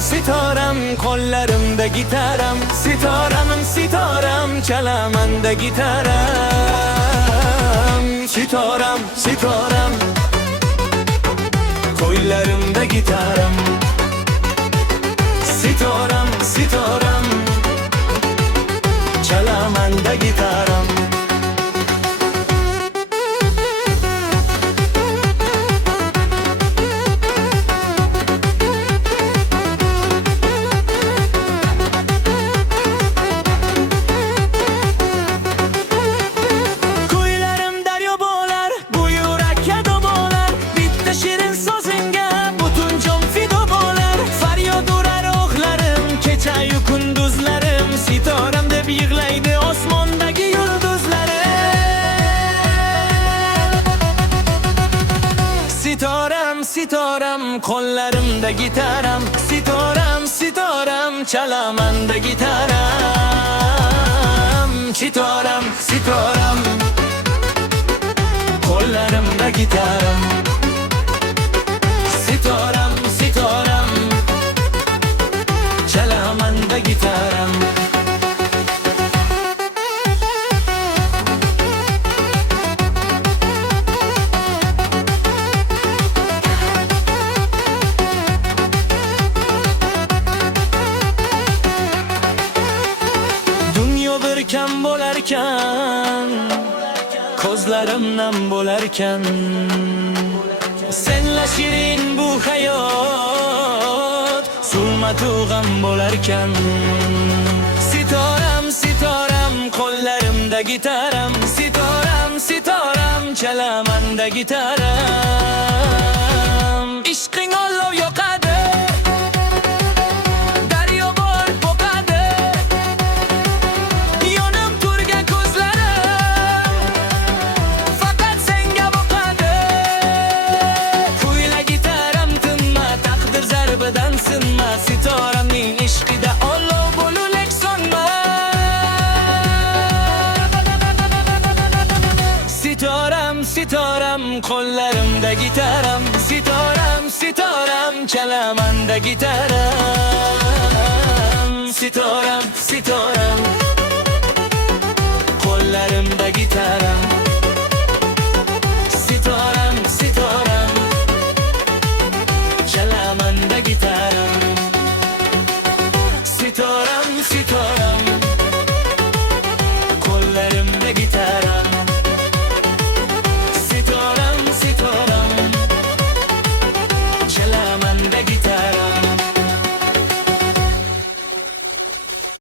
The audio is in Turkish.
sitoram, qo'llarimda gitaram. Sitoramim, sitoram, chalamanda gitaram. Sitoram, sitoram, qo'llarimda gitaram. Sitoram, sitoram, chalamanda gitaram. Kunduzlarım sitoram deb yig'laydi osmondagi yulduzlarim. Sitoram, sitoram, qo'llarimda gitaram. Sitoram, sitoram, chalamanda gitaram. Sitoram, sitoram, qo'llarimda gitaram. Sitoram, sitoram, chalamanda gitaram. Dunyo bir kam bo'larkan, ko'zlarim nam bo'larkan, senla shirin bu hayot sulmatug'am bo'larkan. Sitoram, sitoram, qo'llarimda gitaram. Sitoram, sitoram, chalamanda gitaram. Ishqing olov yoqadi, daryo bo'lib oqadi, yonib turgan ko'zlarim faqat senga boqadi. Kuyla gitaram tinma, taqdir zarbidan sinma. Sitoramning ishqida olov bo'lulek so'nma. Sitoram, sitoram, qo'llarimda gitaram. Sitoram, sitoram, chalamanda gitaram. Sitoram, sitoram, qo'llarimda gitaram.